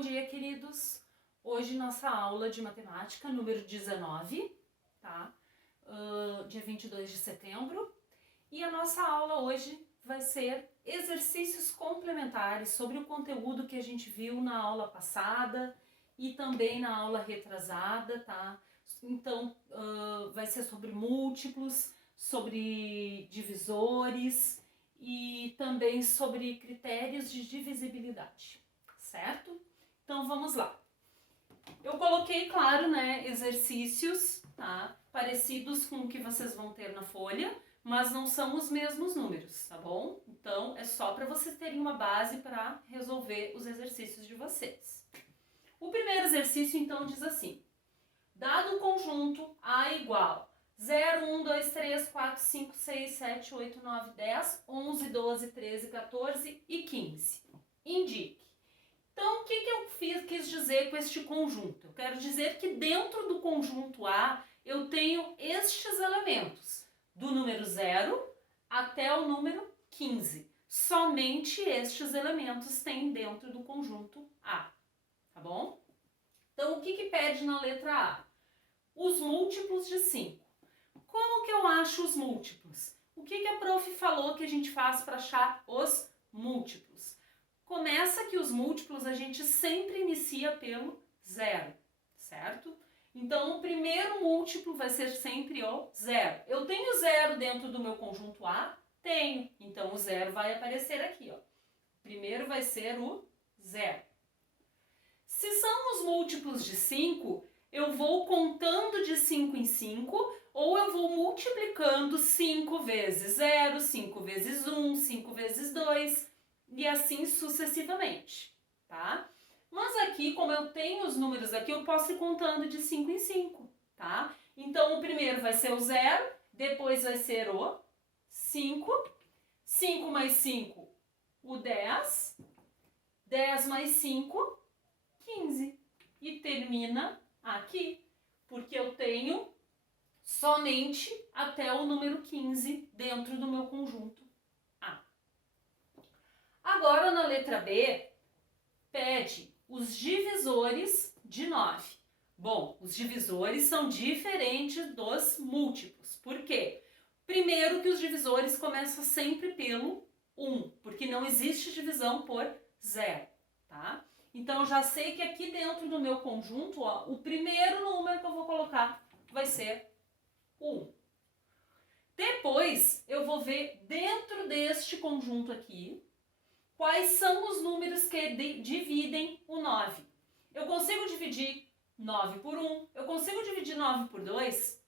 Bom dia, queridos! Hoje nossa aula de matemática número 19, tá? Dia 22 de setembro. E a nossa aula hoje vai ser exercícios complementares sobre o conteúdo que a gente viu na aula passada e também na aula retrasada, tá? Então, vai ser sobre múltiplos, sobre divisores e também sobre critérios de divisibilidade. Certo? Então vamos lá. Eu coloquei, claro, né, exercícios, tá, parecidos com o que vocês vão ter na folha, mas não são os mesmos números, tá bom? Então é só para vocês terem uma base para resolver os exercícios de vocês. O primeiro exercício então diz assim: dado o conjunto A igual 0, 1, 2, 3, 4, 5, 6, 7, 8, 9, 10, 11, 12, 13, 14 e 15. Indique. Então, o que eu quis dizer com este conjunto? Eu quero dizer que dentro do conjunto A, eu tenho estes elementos, do número 0 até o número 15. Somente estes elementos tem dentro do conjunto A, tá bom? Então, o que pede na letra A? Os múltiplos de 5. Como que eu acho os múltiplos? O que a prof falou que a gente faz para achar os múltiplos? Começa que os múltiplos a gente sempre inicia pelo 0, certo? Então, o primeiro múltiplo vai ser sempre o 0. Eu tenho 0 dentro do meu conjunto A? Tenho. Então, o 0 vai aparecer aqui, ó. Primeiro vai ser o 0. Se são os múltiplos de 5, eu vou contando de 5 em 5, ou eu vou multiplicando 5 vezes 0, 5 vezes 1, 5 vezes 2... e assim sucessivamente, tá? Mas aqui, como eu tenho os números aqui, eu posso ir contando de 5 em 5, tá? Então, o primeiro vai ser o 0, depois vai ser o 5, 5 mais 5, o 10, 10 mais 5, 15. E termina aqui, porque eu tenho somente até o número 15 dentro do meu conjunto. Agora, na letra B, pede os divisores de 9. Bom, os divisores são diferentes dos múltiplos. Por quê? Primeiro que os divisores começam sempre pelo 1, porque não existe divisão por 0, tá? Então, eu já sei que aqui dentro do meu conjunto, ó, o primeiro número que eu vou colocar vai ser 1. Depois, eu vou ver dentro deste conjunto aqui, quais são os números que dividem o 9? Eu consigo dividir 9 por 1? Eu consigo dividir 9 por 2?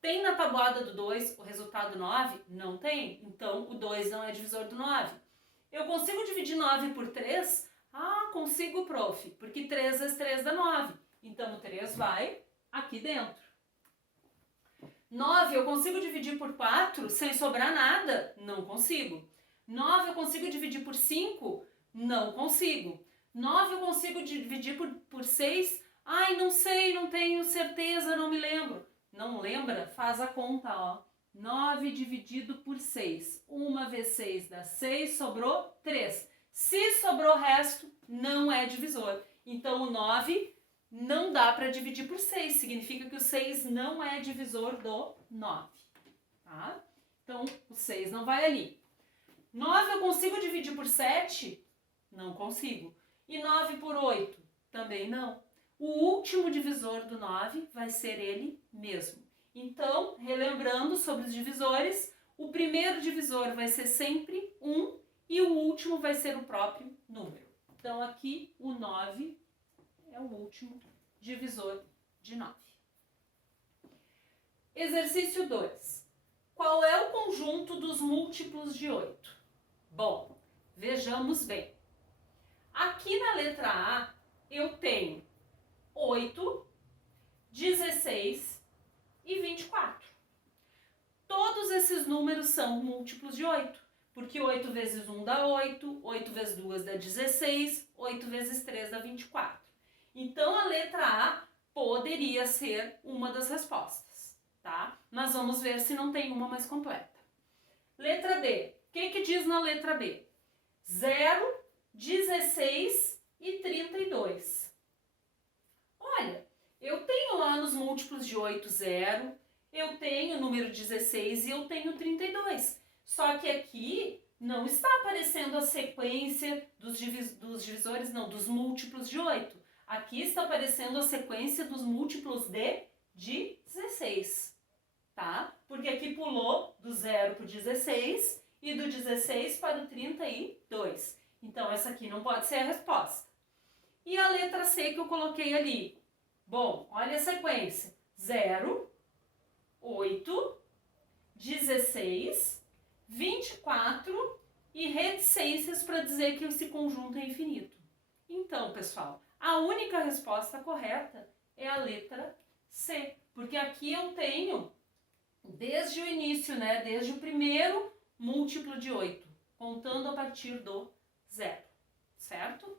Tem na tabuada do 2 o resultado 9? Não tem. Então, o 2 não é divisor do 9. Eu consigo dividir 9 por 3? Ah, consigo, prof. Porque 3 vezes 3 dá 9. Então, o 3 vai aqui dentro. 9 eu consigo dividir por 4 sem sobrar nada? Não consigo. 9 eu consigo dividir por 5? Não consigo. 9 eu consigo dividir por 6? Ai, não sei, não tenho certeza, não me lembro. Não lembra? Faz a conta, ó. 9 dividido por 6. 1 vezes 6 dá 6, sobrou 3. Se sobrou o resto, não é divisor. Então, o 9 não dá para dividir por 6. Significa que o 6 não é divisor do 9. Tá? Então, o 6 não vai ali. 9 eu consigo dividir por 7? Não consigo. E 9 por 8? Também não. O último divisor do 9 vai ser ele mesmo. Então, relembrando sobre os divisores, o primeiro divisor vai ser sempre 1 e o último vai ser o próprio número. Então, aqui o 9 é o último divisor de 9. Exercício 2. Qual é o conjunto dos múltiplos de 8? Bom, vejamos bem. Aqui na letra A, eu tenho 8, 16 e 24. Todos esses números são múltiplos de 8, porque 8 vezes 1 dá 8, 8 vezes 2 dá 16, 8 vezes 3 dá 24. Então, a letra A poderia ser uma das respostas, tá? Mas vamos ver se não tem uma mais completa. Letra B. O que diz na letra B? 0, 16 e 32. múltiplos de 8, 0. Eu tenho o número 16 e eu tenho 32. Só que aqui não está aparecendo a sequência dos divisores, não, dos múltiplos de 8. Aqui está aparecendo a sequência dos múltiplos de 16, tá? Porque aqui pulou do 0 para o 16 e do 16 para o 32. Então, essa aqui não pode ser a resposta. E a letra C que eu coloquei ali? Bom, olha a sequência. 0, 8, 16, 24 e reticências para dizer que esse conjunto é infinito. Então, pessoal, a única resposta correta é a letra C, porque aqui eu tenho, desde o início, né, desde o primeiro múltiplo de 8, contando a partir do 0, certo?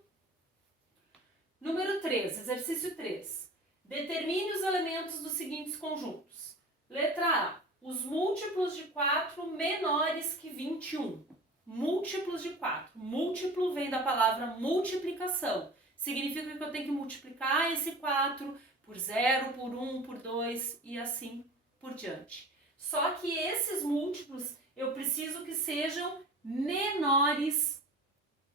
Número 3, exercício 3. Determine os elementos dos seguintes conjuntos. Letra A, os múltiplos de 4 menores que 21. Múltiplos de 4. Múltiplo vem da palavra multiplicação. Significa que eu tenho que multiplicar esse 4 por 0, por 1, por 2 e assim por diante. Só que esses múltiplos eu preciso que sejam menores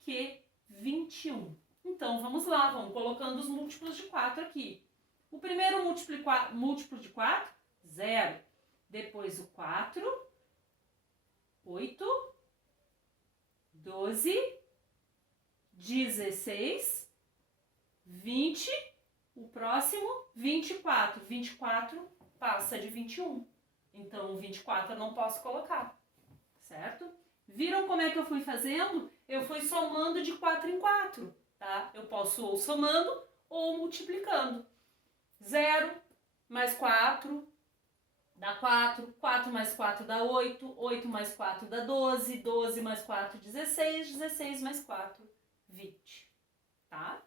que 21. Então, vamos lá, vamos colocando os múltiplos de 4 aqui. O primeiro múltiplo de 4, 0. Depois o 4, 8, 12, 16, 20, o próximo, 24. 24 passa de 21. Então, o 24 eu não posso colocar, certo? Viram como é que eu fui fazendo? Eu fui somando de 4 em 4, tá? Eu posso ou somando ou multiplicando. 0 mais 4 dá 4, 4 mais 4 dá 8, 8 mais 4 dá 12, 12 mais 4, 16, 16 mais 4, 20, tá?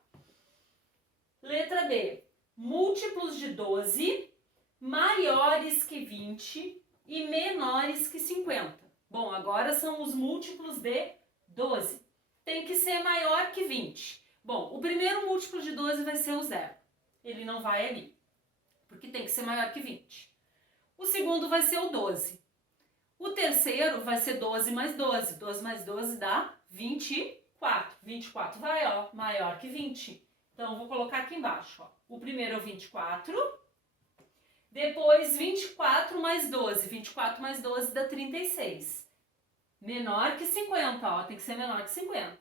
Letra B, múltiplos de 12 maiores que 20 e menores que 50. Bom, agora são os múltiplos de 12. Tem que ser maior que 20. Bom, o primeiro múltiplo de 12 vai ser o 0. Ele não vai ali, porque tem que ser maior que 20. O segundo vai ser o 12. O terceiro vai ser 12 mais 12. 12 mais 12 dá 24. 24 vai, ó, maior que 20. Então, eu vou colocar aqui embaixo, ó. O primeiro é o 24. Depois, 24 mais 12. 24 mais 12 dá 36. Menor que 50, ó. Tem que ser menor que 50.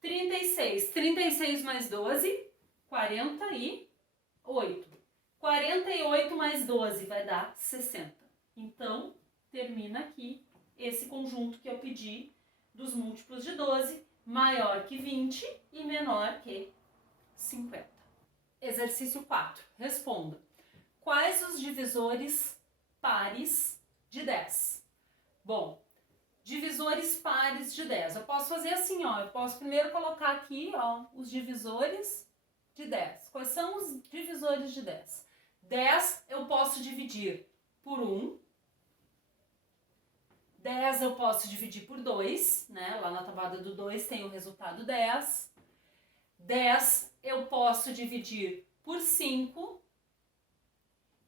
36. 36 mais 12, 48. 48 mais 12 vai dar 60. Então, termina aqui esse conjunto que eu pedi dos múltiplos de 12, maior que 20 e menor que 50. Exercício 4. Responda. Quais os divisores pares de 10? Bom, divisores pares de 10. Eu posso fazer assim, ó. Eu posso primeiro colocar aqui, ó, os divisores de 10. Quais são os divisores de 10? 10 eu posso dividir por 1. 10 eu posso dividir por 2, né? Lá na tabuada do 2 tem o resultado 10. 10 eu posso dividir por 5.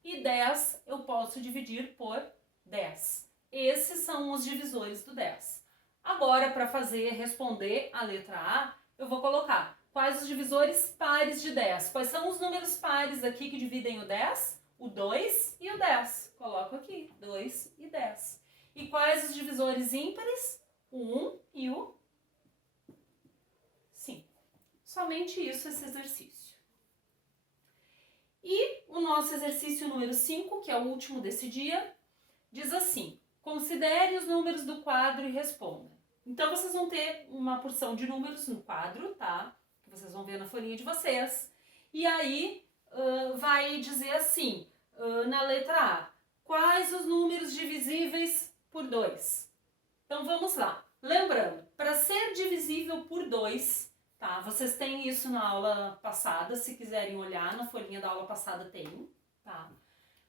E 10 eu posso dividir por 10. Esses são os divisores do 10. Agora, para responder a letra A, eu vou colocar quais os divisores pares de 10. Quais são os números pares aqui que dividem o 10? O 2 e o 10. Coloco aqui, 2 e 10. E quais os divisores ímpares? O 1 e o 5. Somente isso, esse exercício. E o nosso exercício número 5, que é o último desse dia, diz assim: considere os números do quadro e responda. Então, vocês vão ter uma porção de números no quadro, tá? Que vocês vão ver na folhinha de vocês. E aí, vai dizer assim, na letra A, quais os números divisíveis por 2? Então, vamos lá. Lembrando, para ser divisível por 2, tá? Vocês têm isso na aula passada, se quiserem olhar, na folhinha da aula passada tem, tá?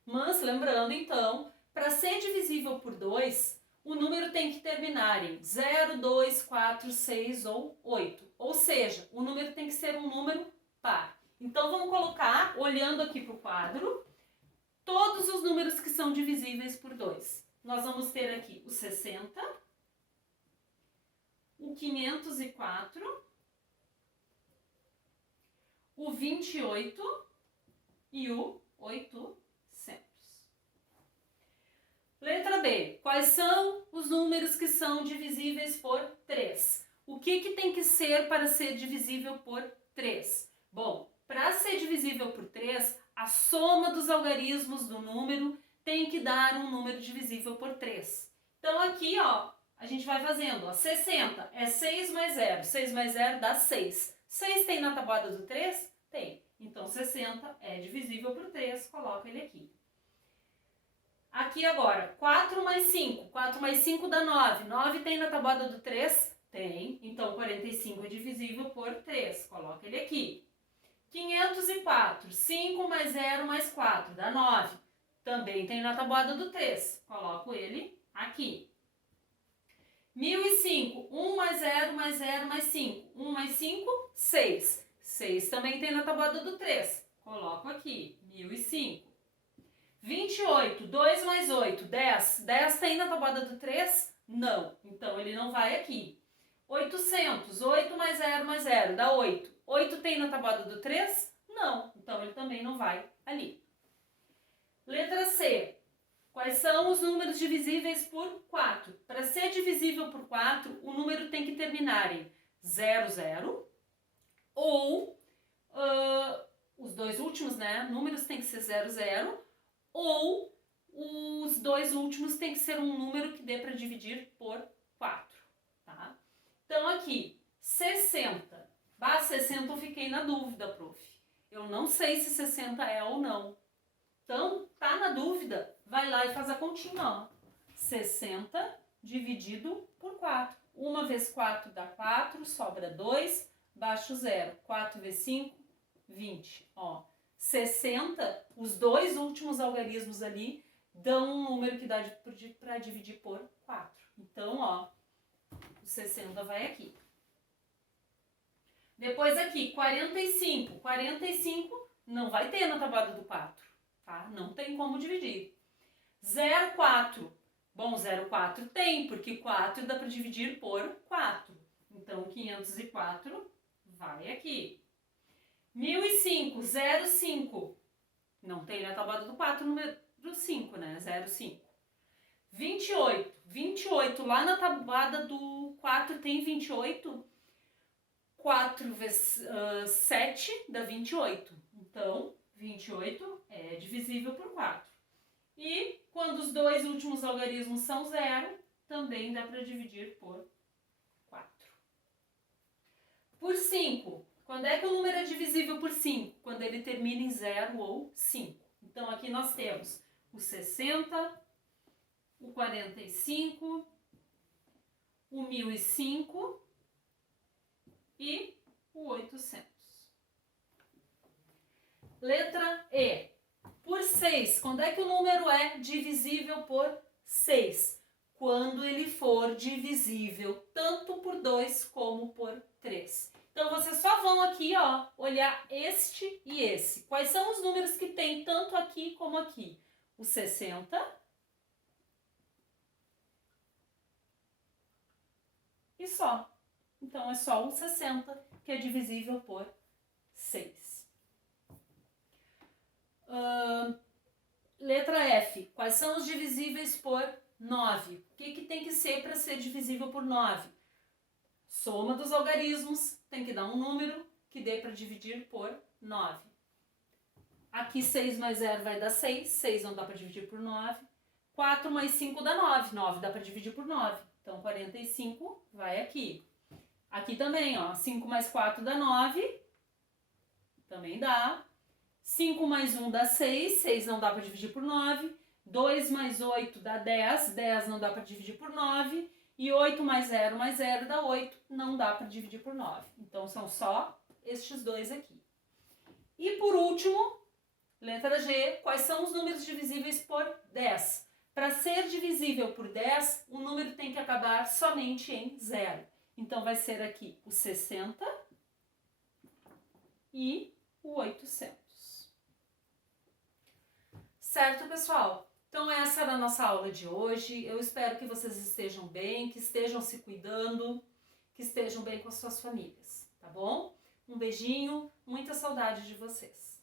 Mas, lembrando, então, para ser divisível por 2, o número tem que terminar em 0, 2, 4, 6 ou 8. Ou seja, o número tem que ser um número par. Então, vamos colocar, olhando aqui para o quadro, todos os números que são divisíveis por 2. Nós vamos ter aqui o 60, o 504, o 28 e o 800. Letra B. Quais são os números que são divisíveis por 3? O que tem que ser para ser divisível por 3? Bom, para ser divisível por 3, a soma dos algarismos do número tem que dar um número divisível por 3. Então aqui, ó, a gente vai fazendo, ó, 60 é 6 mais 0. 6 mais 0 dá 6. 6 tem na tabuada do 3? Tem. Então 60 é divisível por 3, coloca ele aqui. Aqui agora, 4 mais 5. 4 mais 5 dá 9. 9 tem na tabuada do 3? Tem. Então 45 é divisível por 3, coloca ele aqui. 504. 5 mais 0 mais 4 dá 9. Também tem na tabuada do 3. Coloco ele aqui. 1005. 1 mais 0 mais 0 mais 5. 1 mais 5, 6. 6 também tem na tabuada do 3. Coloco aqui. 1005. 28. 2 mais 8. 10. 10 tem na tabuada do 3? Não. Então ele não vai aqui. 800. 8 mais 0 mais 0 dá 8. 8 tem na tabuada do 3? Não. Então ele também não vai ali. Letra C. Quais são os números divisíveis por 4? Para ser divisível por 4, o número tem que terminar em 0, 0 ou os dois últimos, né? Números tem que ser 0, 0 ou os dois últimos tem que ser um número que dê para dividir por 4, tá? Então aqui, 60. 60 eu fiquei na dúvida, prof. Eu não sei se 60 é ou não. Então, tá na dúvida, vai lá e faz a continha, ó. 60 dividido por 4. 1 vezes 4 dá 4, sobra 2, baixo 0. 4 vezes 5, 20. Ó, 60, os dois últimos algarismos ali, dão um número que dá para dividir por 4. Então, ó, o 60 vai aqui. Depois aqui, 45. 45 não vai ter na tabuada do 4. Tá? Não tem como dividir. 0,4. Bom, 0,4 tem, porque 4 dá para dividir por 4. Então, 504 vai aqui. 1005, 0,5. Não tem na tabuada do 4 número 5, né? 0,5. 28. 28, lá na tabuada do 4 tem 28. 4 vezes 7 dá 28. Então, 28 é divisível por 4. E quando os dois últimos algarismos são 0, também dá para dividir por 4. Por 5. Quando é que o número é divisível por 5? Quando ele termina em 0 ou 5. Então aqui nós temos o 60, o 45, o 1005 e o 800. Letra E. Por 6. Quando é que o número é divisível por 6? Quando ele for divisível tanto por 2 como por 3. Então, vocês só vão aqui, ó, olhar este e esse. Quais são os números que tem tanto aqui como aqui? O 60 e só. Então, é só o 60 que é divisível por 6. Letra F. Quais são os divisíveis por 9? O que tem que ser para ser divisível por 9? Soma dos algarismos tem que dar um número que dê para dividir por 9. Aqui 6 mais 0 vai dar 6. 6 não dá para dividir por 9. 4 mais 5 dá 9. 9 dá para dividir por 9. Então 45 vai aqui. Aqui também, ó. 5 mais 4 dá 9. Também dá. 5 mais 1 dá 6. 6 não dá para dividir por 9. 2 mais 8 dá 10. 10 não dá para dividir por 9. E 8 mais 0 dá 8. Não dá para dividir por 9. Então, são só estes dois aqui. E por último, letra G, quais são os números divisíveis por 10? Para ser divisível por 10, o número tem que acabar somente em 0. Então, vai ser aqui o 60 e o 800. Certo, pessoal? Então essa era a nossa aula de hoje. Eu espero que vocês estejam bem, que estejam se cuidando, que estejam bem com as suas famílias, tá bom? Um beijinho, muita saudade de vocês.